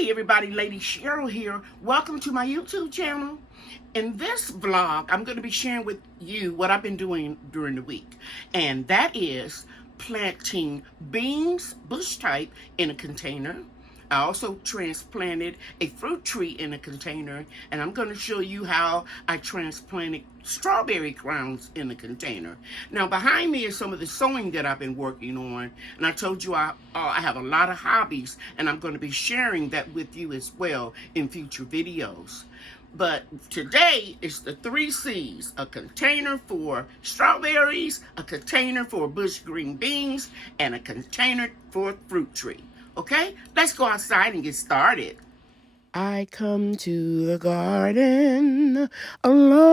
Hey everybody, Lady Cheryl here. Welcome to my YouTube channel. In this vlog, I'm going to be sharing with you what I've been doing during the week. And that is planting beans, bush type, in a container. I also transplanted a fruit tree in a container, and I'm going to show you how I transplanted strawberry crowns in a container. Now, behind me is some of the sewing that I've been working on, and I told you I have a lot of hobbies, and I'm going to be sharing that with you as well in future videos. But today is the 3 C's, a container for strawberries, a container for bush green beans, and a container for a fruit tree. Okay, let's go outside and get started. I come to the garden alone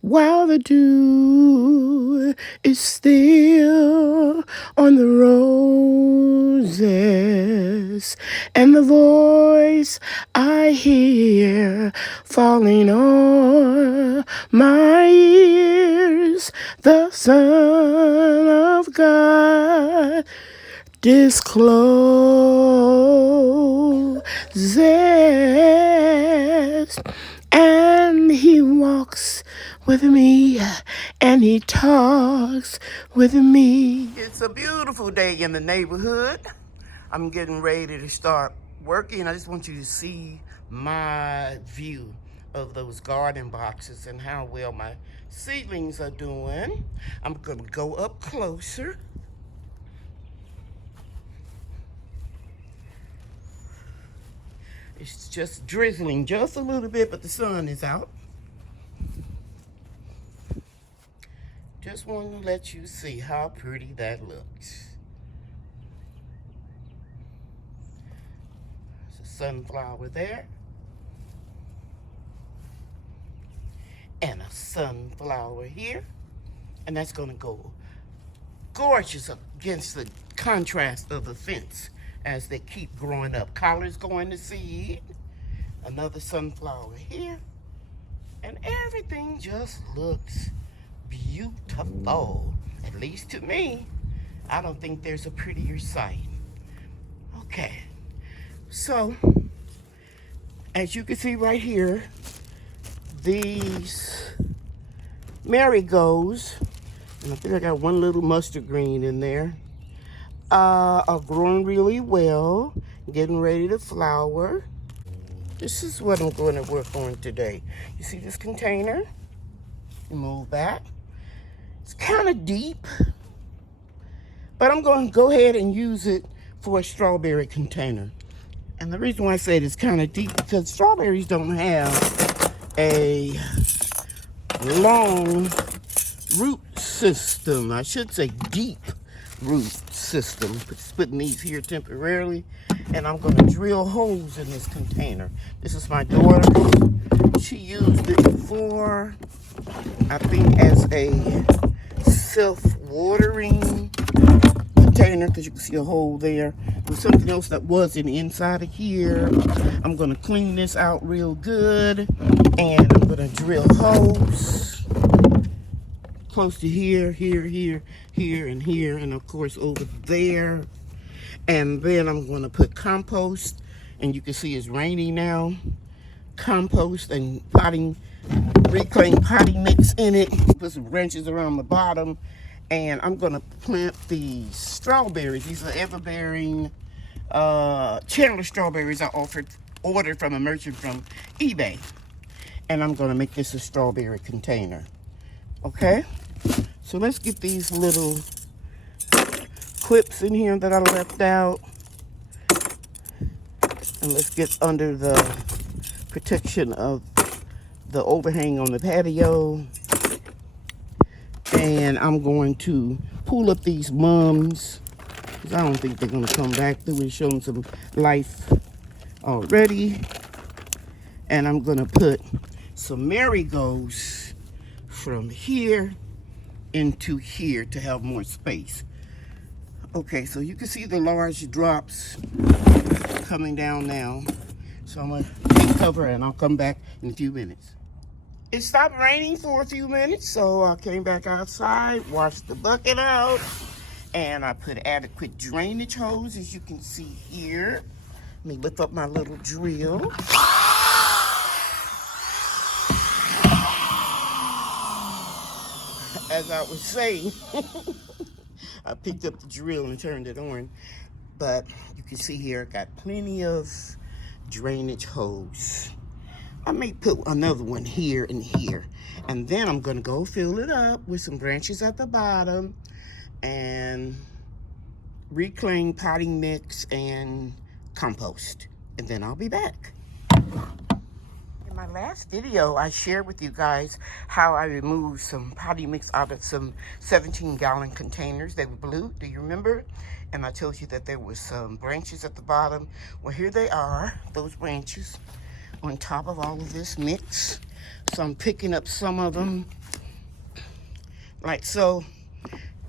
while the dew is still on the roses, and the voice I hear falling on my ears, the Son of God discloses, and he walks with me and he talks with me. It's a beautiful day in the neighborhood. I'm getting ready to start working. I just want you to see my view of those garden boxes and how well my seedlings are doing. I'm gonna go up closer. It's just drizzling just a little bit, but the sun is out. Just want to let you see how pretty that looks. There's a sunflower there. And a sunflower here. And that's going to go gorgeous against the contrast of the fence as they keep growing up. Collards going to seed. Another sunflower here. And everything just looks beautiful. At least to me. I don't think there's a prettier sight. Okay. So, as you can see right here, these marigolds, and I think I got one little mustard green in there, are growing really well, getting ready to flower. This is what I'm going to work on today. You see this container? Move back. It's kind of deep, but I'm going to go ahead and use it for a strawberry container. And the reason why I say it's kind of deep, because strawberries don't have a long root system. I should say deep root system. Just putting these here temporarily, and I'm going to drill holes in this container. This is my daughter. She used it before, I think, as a self-watering container, because you can see a hole there. There's something else that wasn't inside of here. I'm going to clean this out real good, and I'm going to drill holes close to here, here, here, here, and here, and of course over there. And then I'm going to put compost, and you can see it's raining now. Compost and potting, reclaimed potting mix in it. Put some wrenches around the bottom, and I'm going to plant these strawberries. These are ever-bearing Chandler Strawberries I ordered from a merchant from eBay. And I'm going to make this a strawberry container. Okay? So let's get these little clips in here that I left out. And let's get under the protection of the overhang on the patio. And I'm going to pull up these mums, because I don't think they're going to come back. We're showing some life already. And I'm going to put some marigolds from here into here to have more space. Okay, so you can see the large drops coming down now. So I'm going to cover and I'll come back in a few minutes. It stopped raining for a few minutes, so I came back outside, washed the bucket out, And I put adequate drainage hose, as you can see here. Let me lift up my little drill. As I was saying, I picked up the drill and turned it on. But you can see here, got plenty of drainage hose. I may put another one here and here. And then I'm gonna go fill it up with some branches at the bottom and reclaim potting mix and compost. And then I'll be back. In my last video, I shared with you guys how I removed some potting mix out of some 17-gallon containers. They were blue, do you remember? And I told you that there was some branches at the bottom. Well, here they are, those branches on top of all of this mix. So I'm picking up some of them like so,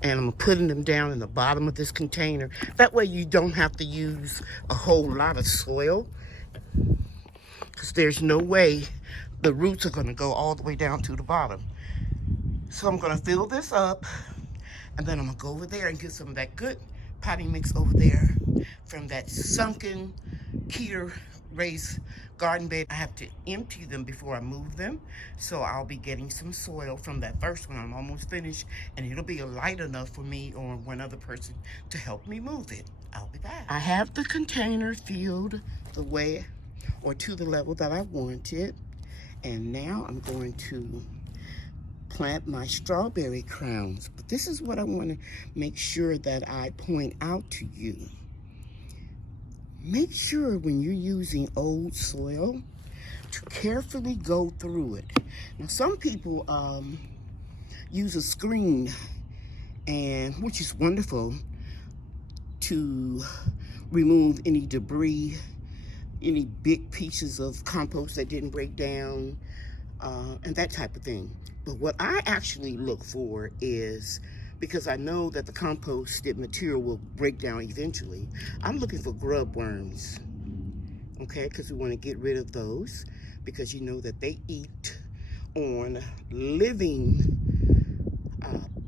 and I'm putting them down in the bottom of this container. That way you don't have to use a whole lot of soil, because there's no way the roots are going to go all the way down to the bottom. So I'm going to fill this up, and then I'm going to go over there and get some of that good potting mix over there from that sunken Keter raised garden bed. I have to empty them before I move them, so I'll be getting some soil from that first one. I'm almost finished, and it'll be light enough for me or one other person to help me move it. I'll be back. I have the container filled the way or to the level that I wanted, and now I'm going to plant my strawberry crowns. But this is what I want to make sure that I point out to you. Make sure when you're using old soil to carefully go through it. Now, some people use a screen, and which is wonderful, to remove any debris, any big pieces of compost that didn't break down, and that type of thing. But what I actually look for is, because I know that the composted material will break down eventually, I'm looking for grub worms, okay? Because we want to get rid of those, because you know that they eat on living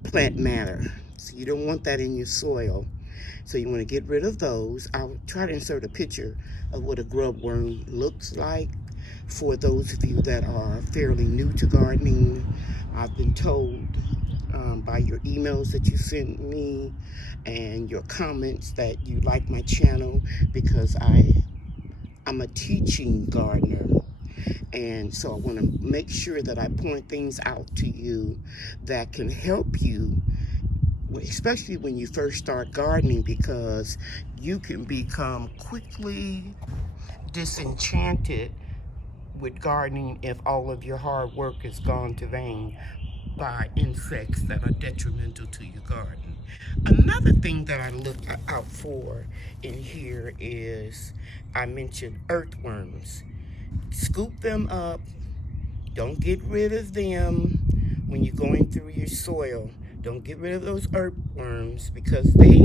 plant matter. So you don't want that in your soil. So you want to get rid of those. I'll try to insert a picture of what a grub worm looks like for those of you that are fairly new to gardening. I've been told by your emails that you sent me and your comments that you like my channel, because I'm a teaching gardener. And so I want to make sure that I point things out to you that can help you, especially when you first start gardening, because you can become quickly disenchanted with gardening if all of your hard work is gone to vain by insects that are detrimental to your garden. Another thing that I look out for in here is, I mentioned earthworms. Scoop them up. Don't get rid of them when you're going through your soil. Don't get rid of those earthworms, because they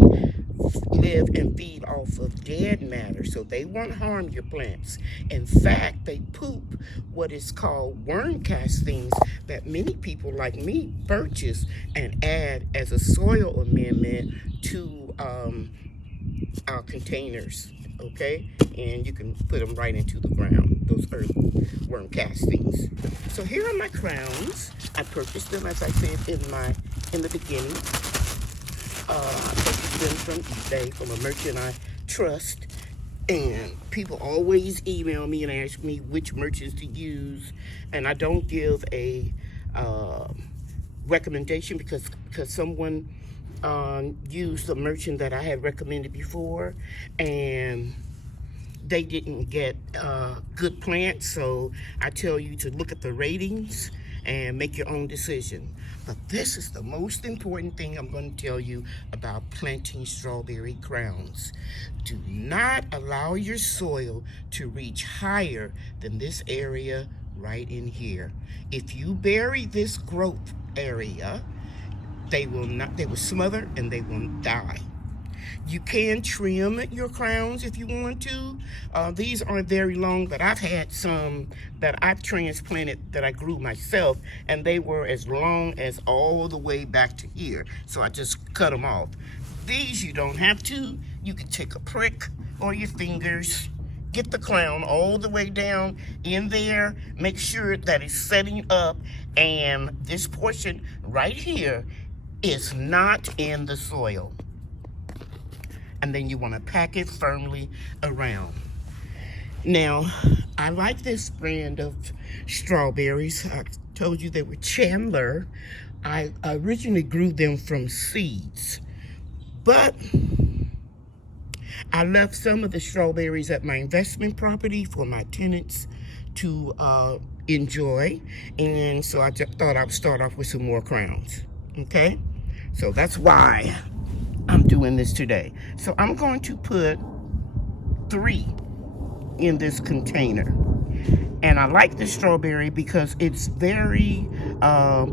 live and feed off of dead matter, so they won't harm your plants. In fact, they poop what is called worm castings that many people like me purchase and add as a soil amendment to our containers, okay? And you can put them right into the ground, those earthworm castings. So here are my crowns. I purchased them, as I said in the beginning. I purchased them from eBay, from a merchant I trust. And people always email me and ask me which merchants to use. And I don't give a recommendation because someone used a merchant that I had recommended before, and they didn't get good plants. So I tell you to look at the ratings and make your own decision. But this is the most important thing I'm going to tell you about planting strawberry crowns. Do not allow your soil to reach higher than this area right in here. If you bury this growth area, they will smother and they will die. You can trim your crowns if you want to. These aren't very long, but I've had some that I've transplanted that I grew myself, and they were as long as all the way back to here. So I just cut them off. These you don't have to. You can take a prick or your fingers, get the crown all the way down in there, make sure that it's setting up, and this portion right here is not in the soil. And then you want to pack it firmly around. Now, I like this brand of strawberries. I told you they were Chandler. I originally grew them from seeds, but I left some of the strawberries at my investment property for my tenants to enjoy, and so I just thought I would start off with some more crowns, okay? So that's why I'm doing this today. So I'm going to put 3 in this container. And I like the strawberry because it's very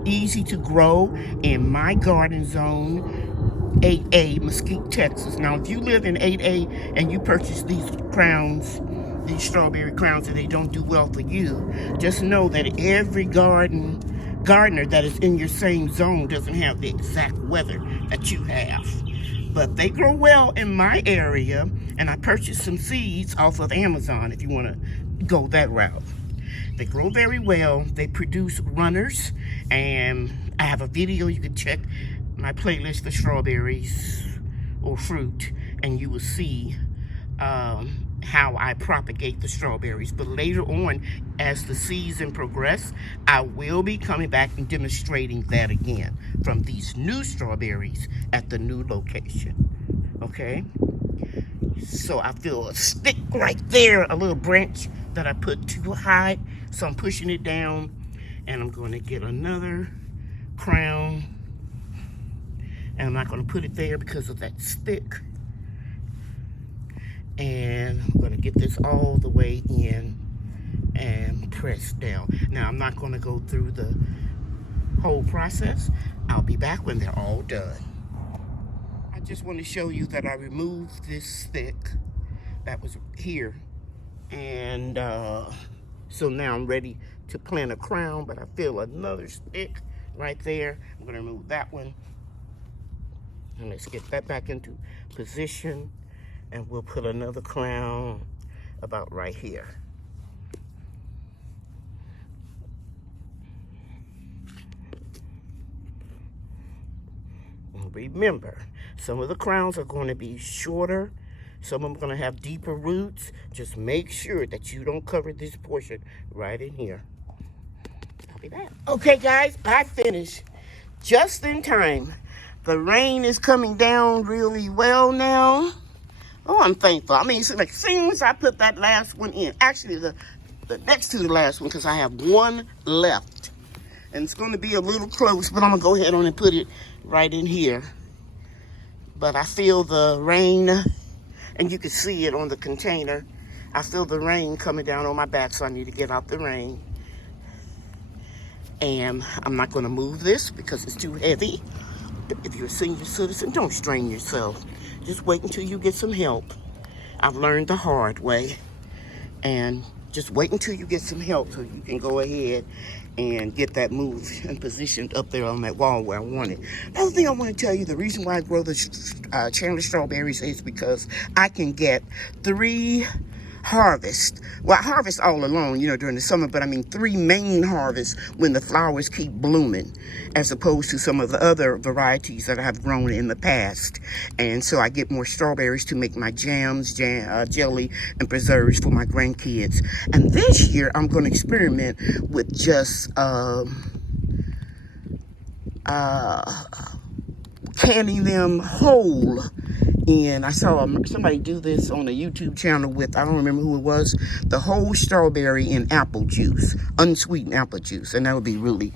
easy to grow in my garden zone, 8A, Mesquite, Texas. Now, if you live in 8A and you purchase these crowns, these strawberry crowns, and they don't do well for you, just know that every gardener that is in your same zone doesn't have the exact weather that you have. But they grow well in my area, and I purchased some seeds off of Amazon if you want to go that route. They grow very well. They produce runners, and I have a video. You can check my playlist for strawberries or fruit, and you will see how I propagate the strawberries. But later on, as the season progresses, I will be coming back and demonstrating that again from these new strawberries at the new location. Okay? So I feel a stick right there, a little branch that I put too high. So I'm pushing it down, and I'm going to get another crown. And I'm not going to put it there because of that stick. And I'm going to get this all the way in and press down. Now, I'm not going to go through the whole process. I'll be back when they're all done. I just want to show you that I removed this stick that was here. And so now I'm ready to plant a crown, but I feel another stick right there. I'm going to remove that one. And let's get that back into position. And we'll put another crown about right here. And remember, some of the crowns are going to be shorter. Some of them are going to have deeper roots. Just make sure that you don't cover this portion right in here. I'll be back. Okay, guys, I finished just in time. The rain is coming down really well now. Oh, I'm thankful. I mean, like, as soon as I put that last one in, actually the next to the last one, because I have one left. And it's going to be a little close, but I'm going to go ahead on and put it right in here. But I feel the rain, and you can see it on the container. I feel the rain coming down on my back, so I need to get out the rain. And I'm not going to move this because it's too heavy. If you're a senior citizen, don't strain yourself. Just wait until you get some help. I've learned the hard way. And just wait until you get some help so you can go ahead and get that moved and positioned up there on that wall where I want it. Another thing I want to tell you, the reason why I grow the Chandler Strawberries is because I can get 3 harvests. Well, I harvest all alone, during the summer, but I mean 3 main harvests when the flowers keep blooming, as opposed to some of the other varieties that I have grown in the past. And so I get more strawberries to make my jams, jelly, and preserves for my grandkids. And this year, I'm going to experiment with just canning them whole. And I saw somebody do this on a YouTube channel with, I don't remember who it was, the whole strawberry in apple juice, unsweetened apple juice. And that would be really,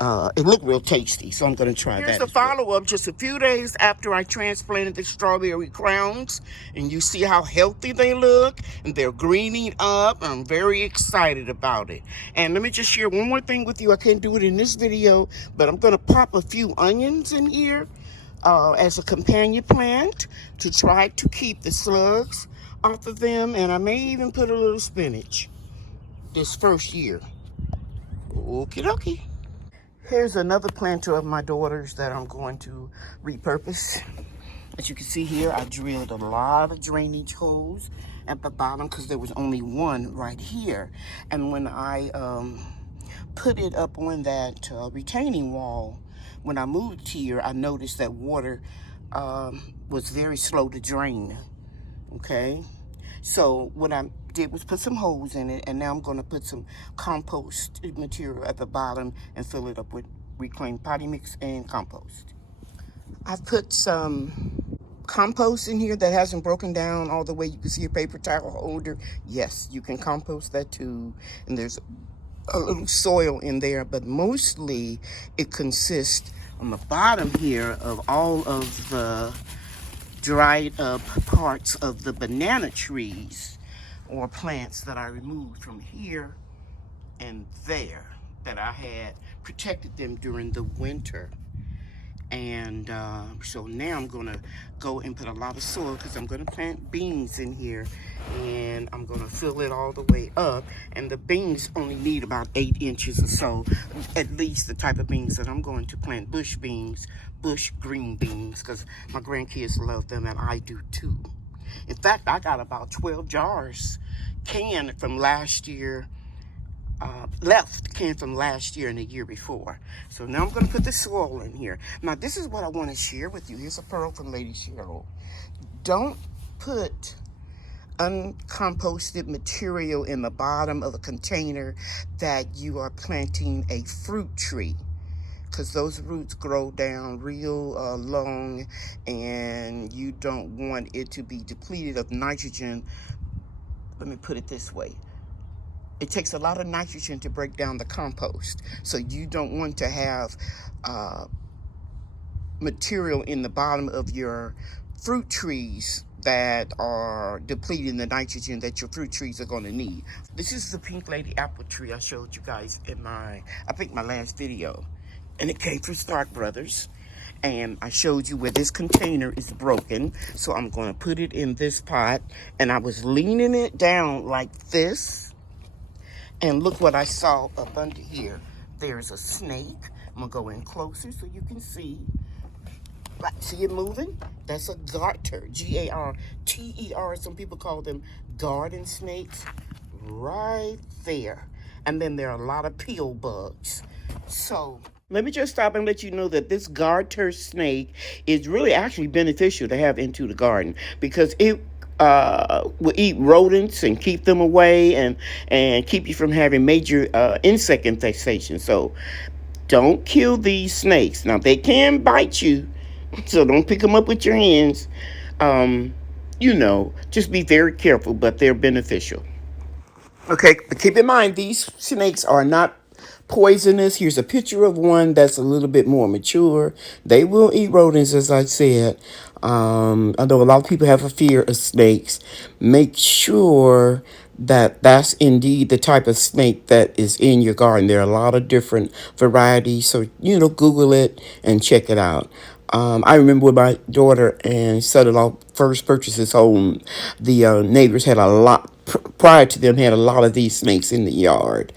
it looked real tasty. So I'm going to try that. Here's the follow-up just a few days after I transplanted the strawberry crowns. And you see how healthy they look. And they're greening up. I'm very excited about it. And let me just share one more thing with you. I can't do it in this video, but I'm going to pop a few onions in here. As a companion plant to try to keep the slugs off of them. And I may even put a little spinach this first year. Okie dokie. Here's another planter of my daughter's that I'm going to repurpose. As you can see here, I drilled a lot of drainage holes at the bottom because there was only one right here. And when I put it up on that retaining wall, when I moved here, I noticed that water was very slow to drain. Okay, so what I did was put some holes in it, and now I'm going to put some compost material at the bottom and fill it up with reclaimed potting mix and compost. I've put some compost in here that hasn't broken down all the way. You can see a paper towel holder. Yes, you can compost that too. And there's a little soil in there, but mostly it consists on the bottom here of all of the dried up parts of the banana trees or plants that I removed from here and there, that I had protected them during the winter. And so now I'm gonna go and put a lot of soil because I'm gonna plant beans in here, and I'm gonna fill it all the way up. And the beans only need about 8 inches or so, at least the type of beans that I'm going to plant. Bush beans, bush green beans, because my grandkids love them and I do too. In fact, I got about 12 jars canned from last year, canned from last year and the year before. So now I'm going to put the soil in here. Now this is what I want to share with you. Here's a pearl from Lady Cheryl. Don't put uncomposted material in the bottom of a container that you are planting a fruit tree, because those roots grow down real long, and you don't want it to be depleted of nitrogen. Let me put it this way. It takes a lot of nitrogen to break down the compost. So you don't want to have material in the bottom of your fruit trees that are depleting the nitrogen that your fruit trees are going to need. This is the pink lady apple tree I showed you guys in my last video. And it came from Stark Brothers. And I showed you where this container is broken. So I'm going to put it in this pot. And I was leaning it down like this. And look what I saw up under here. There's a snake. I'm gonna go in closer so you can see. Right, see it moving? That's a garter, G-A-R-T-E-R. Some people call them garden snakes. Right there. And then there are a lot of peel bugs. So let me just stop and let you know that this garter snake is really actually beneficial to have into the garden, because it will eat rodents and keep them away, and keep you from having major insect infestation. So don't kill these snakes. Now they can bite you, so don't pick them up with your hands. Just be very careful, but they're beneficial. Okay, but keep in mind, these snakes are not poisonous. Here's a picture of one that's a little bit more mature. They will eat rodents, as I said. I know a lot of people have a fear of snakes. Make sure that that's indeed the type of snake that is in your garden. There are a lot of different varieties, so Google it and check it out. I remember when my daughter and son-in-law first purchased this home, the neighbors had a lot, prior to them, had a lot of these snakes in the yard.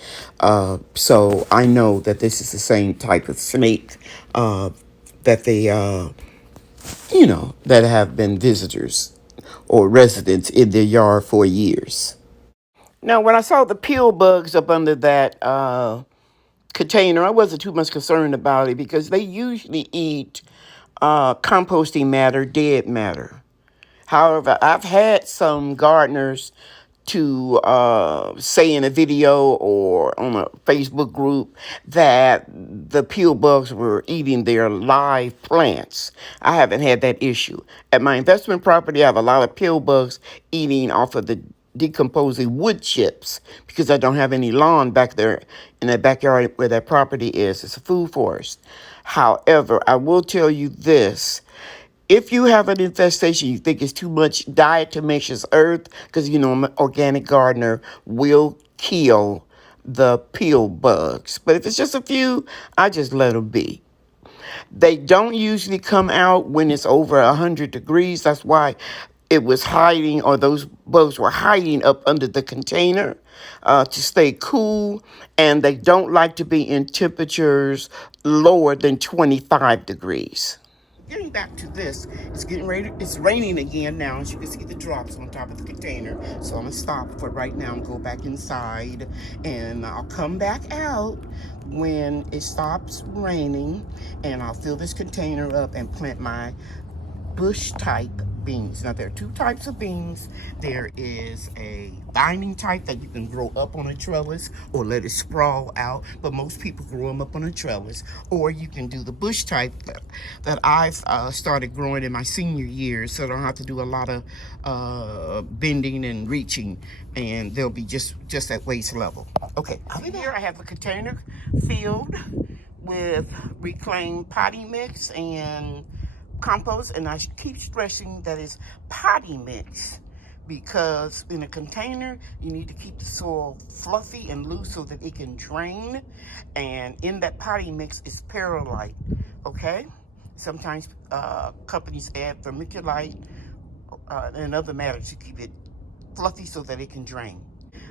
So I know that this is the same type of snake that they, that have been visitors or residents in their yard for years. Now, when I saw the peel bugs up under that container, I wasn't too much concerned about it, because they usually eat composting matter, dead matter. However, I've had some gardeners to say in a video or on a Facebook group that the peel bugs were eating their live plants. I haven't had that issue. At my investment property, I have a lot of peel bugs eating off of the decomposing wood chips, because I don't have any lawn back there in that backyard where that property is. It's a food forest. However, I will tell you this. If you have an infestation, you think it's too much diatomaceous earth, because, an organic gardener will kill the peel bugs. But if it's just a few, I just let them be. They don't usually come out when it's over 100 degrees. That's why it was hiding, or those bugs were hiding up under the container to stay cool. And they don't like to be in temperatures lower than 25 degrees. Getting back to this, it's raining again now. As you can see the drops on top of the container. So I'm gonna stop for right now and go back inside, and I'll come back out when it stops raining, and I'll fill this container up and plant my bush type beans. Now there are two types of beans. There is a binding type that you can grow up on a trellis or let it sprawl out, but most people grow them up on a trellis. Or you can do the bush type that I've started growing in my senior years, so I don't have to do a lot of bending and reaching, and they'll be just at waist level. Okay, here I have a container filled with reclaimed potting mix and compost, and I keep stressing that it's potty mix, because in a container you need to keep the soil fluffy and loose so that it can drain, and in that potty mix is perlite. Okay, sometimes companies add vermiculite and other matters to keep it fluffy so that it can drain.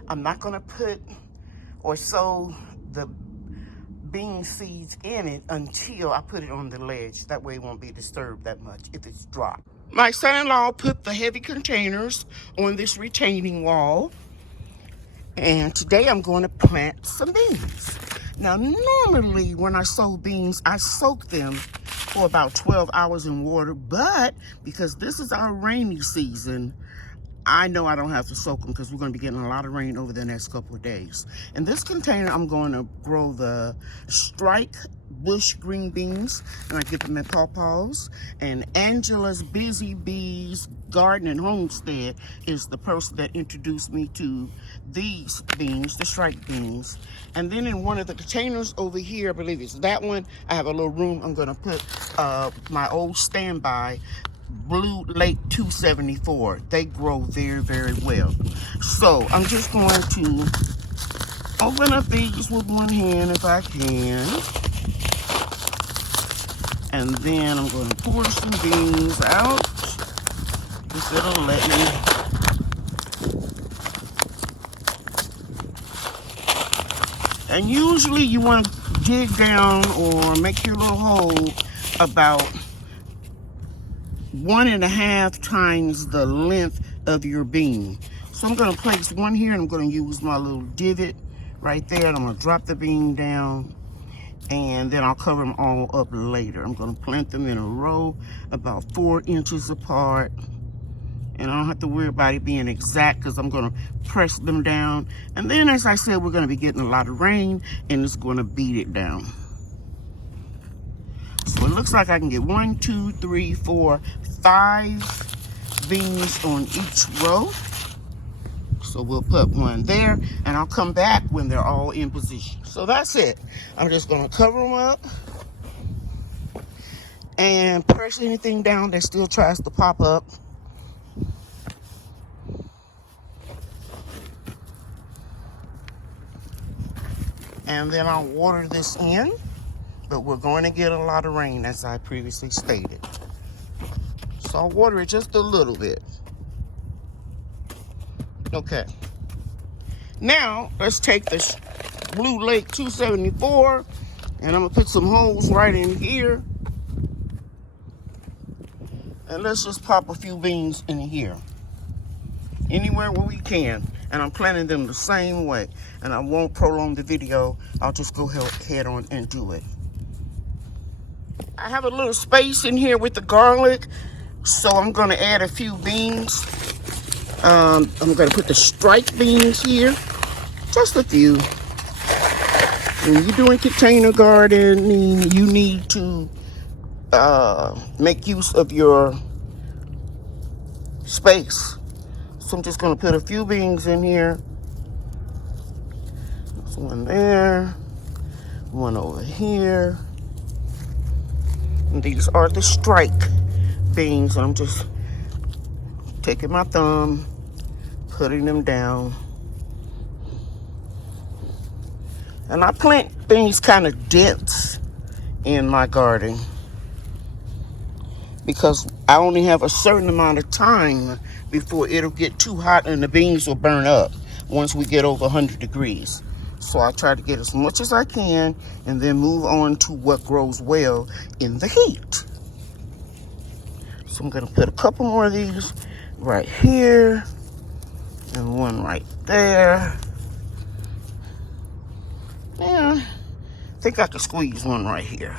I'm not going to put or sow the bean seeds in it until I put it on the ledge. That way it won't be disturbed that much if it's dry. My son-in-law put the heavy containers on this retaining wall, and today I'm going to plant some beans. Now normally when I sow beans, I soak them for about 12 hours in water, but because this is our rainy season, I know I don't have to soak them because we're going to be getting a lot of rain over the next couple of days. In this container, I'm going to grow the strike bush green beans, and I get them in pawpaws. And Angela's Busy Bees Garden and Homestead is the person that introduced me to these beans, the strike beans. And then in one of the containers over here, I believe it's that one, I have a little room. I'm going to put my old standby Blue Lake 274. They grow very, very well. So I'm just going to open up these with one hand if I can. And then I'm going to pour some beans out. Just it'll let me. And usually you want to dig down or make your little hole about 1.5 times the length of your bean. So I'm going to place one here, and I'm going to use my little divot right there, and I'm going to drop the bean down, and then I'll cover them all up later. I'm going to plant them in a row about 4 inches apart, and I don't have to worry about it being exact because I'm going to press them down. And then, as I said, we're going to be getting a lot of rain, and it's going to beat it down. So it looks like I can get 1, 2, 3, 4, 5 beans on each row. So we'll put one there, and I'll come back when they're all in position. So that's it. I'm just going to cover them up and press anything down that still tries to pop up. And then I'll water this in. But we're going to get a lot of rain, as I previously stated. So I'll water it just a little bit. Okay. Now, let's take this Blue Lake 274, and I'm going to put some holes right in here. And let's just pop a few beans in here. Anywhere where we can. And I'm planting them the same way. And I won't prolong the video. I'll just go head on and do it. I have a little space in here with the garlic, so I'm going to add a few beans. I'm going to put the strike beans here, just a few. When you're doing container gardening, you need to make use of your space. So I'm just going to put a few beans in here. There's one there, one over here. And these are the strike beans. I'm just taking my thumb, putting them down. And I plant things kind of dense in my garden because I only have a certain amount of time before it'll get too hot and the beans will burn up once we get over 100 degrees. So I try to get as much as I can and then move on to what grows well in the heat. So I'm gonna put a couple more of these right here and one right there. Yeah, I think I can squeeze one right here.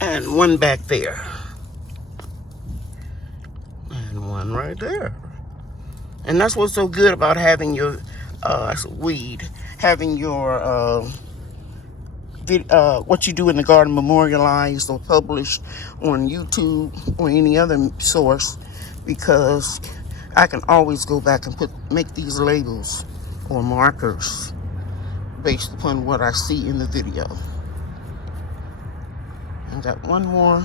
And one back there. And one right there. And that's what's so good about having your weed, having your what you do in the garden memorialized or published on YouTube or any other source, because I can always go back and make these labels or markers based upon what I see in the video. I got one more.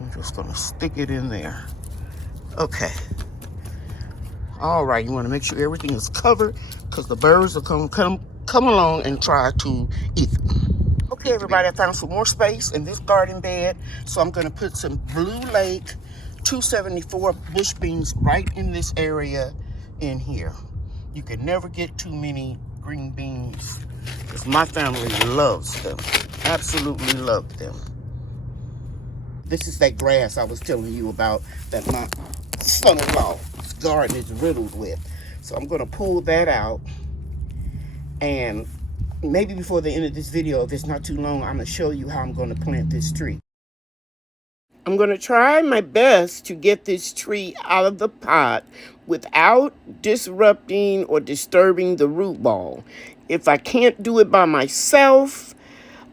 I'm just gonna stick it in there. Okay. All right, you want to make sure everything is covered, because the birds will come along and try to eat them. Okay, everybody, I found some more space in this garden bed, so I'm going to put some Blue Lake 274 bush beans right in this area in here. You can never get too many green beans, because my family loves them, absolutely loves them. This is that grass I was telling you about that my son-in-law's garden is riddled with. So I'm going to pull that out, and maybe before the end of this video, if it's not too long, I'm going to show you how I'm going to plant this tree. I'm going to try my best to get this tree out of the pot without disrupting or disturbing the root ball. If I can't do it by myself,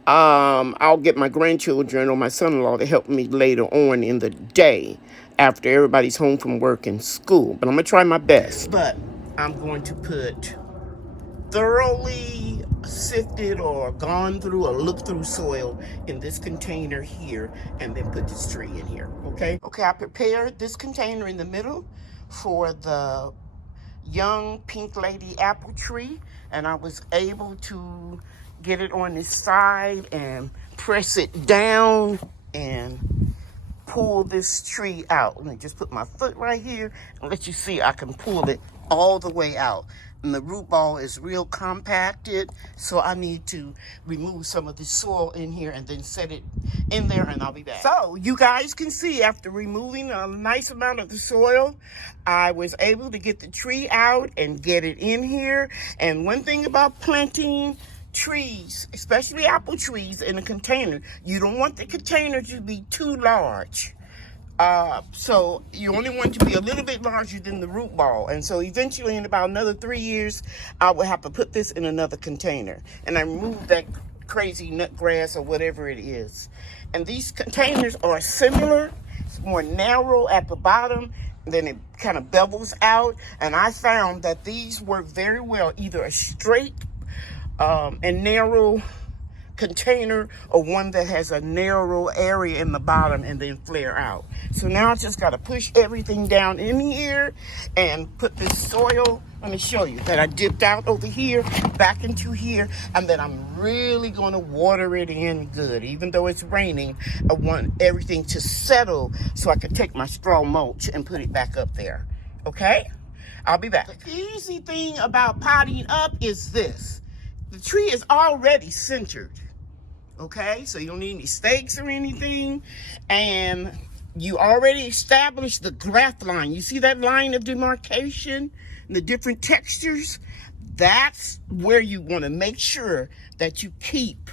I'll get my grandchildren or my son-in-law to help me later on in the day after everybody's home from work and school. But I'm going to try my best. But I'm going to put thoroughly sifted or gone through or looked through soil in this container here, and then put this tree in here, okay? Okay, I prepared this container in the middle for the young pink lady apple tree, and I was able to get it on this side and press it down and pull this tree out. Let me just put my foot right here and let you see I can pull it all the way out. And the root ball is real compacted, so I need to remove some of the soil in here and then set it in there, and I'll be back. So you guys can see, after removing a nice amount of the soil, I was able to get the tree out and get it in here. And one thing about planting trees, especially apple trees, in a container, you don't want the container to be too large. So you only want it to be a little bit larger than the root ball. And so eventually, in about another 3 years, I will have to put this in another container. And I removed that crazy nut grass or whatever it is. And these containers are similar. It's more narrow at the bottom, then it kind of bevels out. And I found that these work very well, either a straight and narrow container or one that has a narrow area in the bottom and then flare out. So now I just got to push everything down in here and put this soil, let me show you, that I dipped out over here back into here, and then I'm really going to water it in good. Even though it's raining, I want everything to settle so I can take my straw mulch and put it back up there. Okay? I'll be back. The easy thing about potting up is this. The tree is already centered. Okay, so you don't need any stakes or anything, and you already established the graft line. You see that line of demarcation and the different textures? That's where you want to make sure that you keep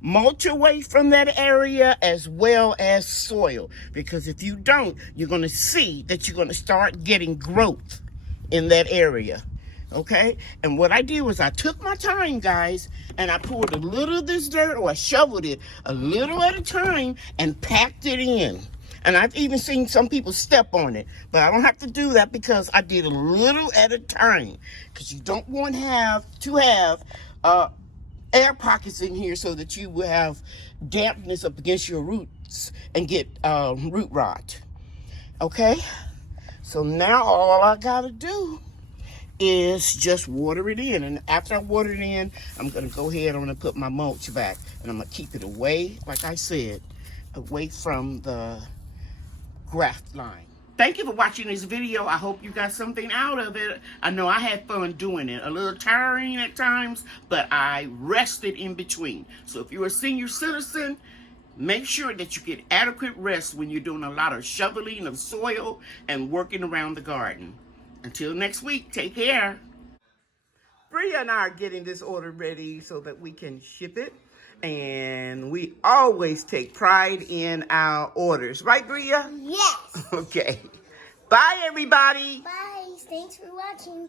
mulch away from that area as well as soil, because if you don't, you're going to see that you're going to start getting growth in that area. Okay, and what I did was I took my time, guys, and I poured a little of this dirt, or I shoveled it a little at a time and packed it in. And I've even seen some people step on it, but I don't have to do that because I did a little at a time, because you don't want to have air pockets in here so that you will have dampness up against your roots and get root rot. Okay, so now all I gotta do is just water it in. And after I water it in, I'm going to go ahead and put my mulch back. And I'm going to keep it away, like I said, away from the graft line. thank you for watching this video. I hope you got something out of it. I know I had fun doing it. A little tiring at times, but I rested in between. So if you're a senior citizen, make sure that you get adequate rest when you're doing a lot of shoveling of soil and working around the garden. Until next week, take care. Bria and I are getting this order ready so that we can ship it. And we always take pride in our orders. Right, Bria? Yes. Okay. Bye, everybody. Bye. Thanks for watching.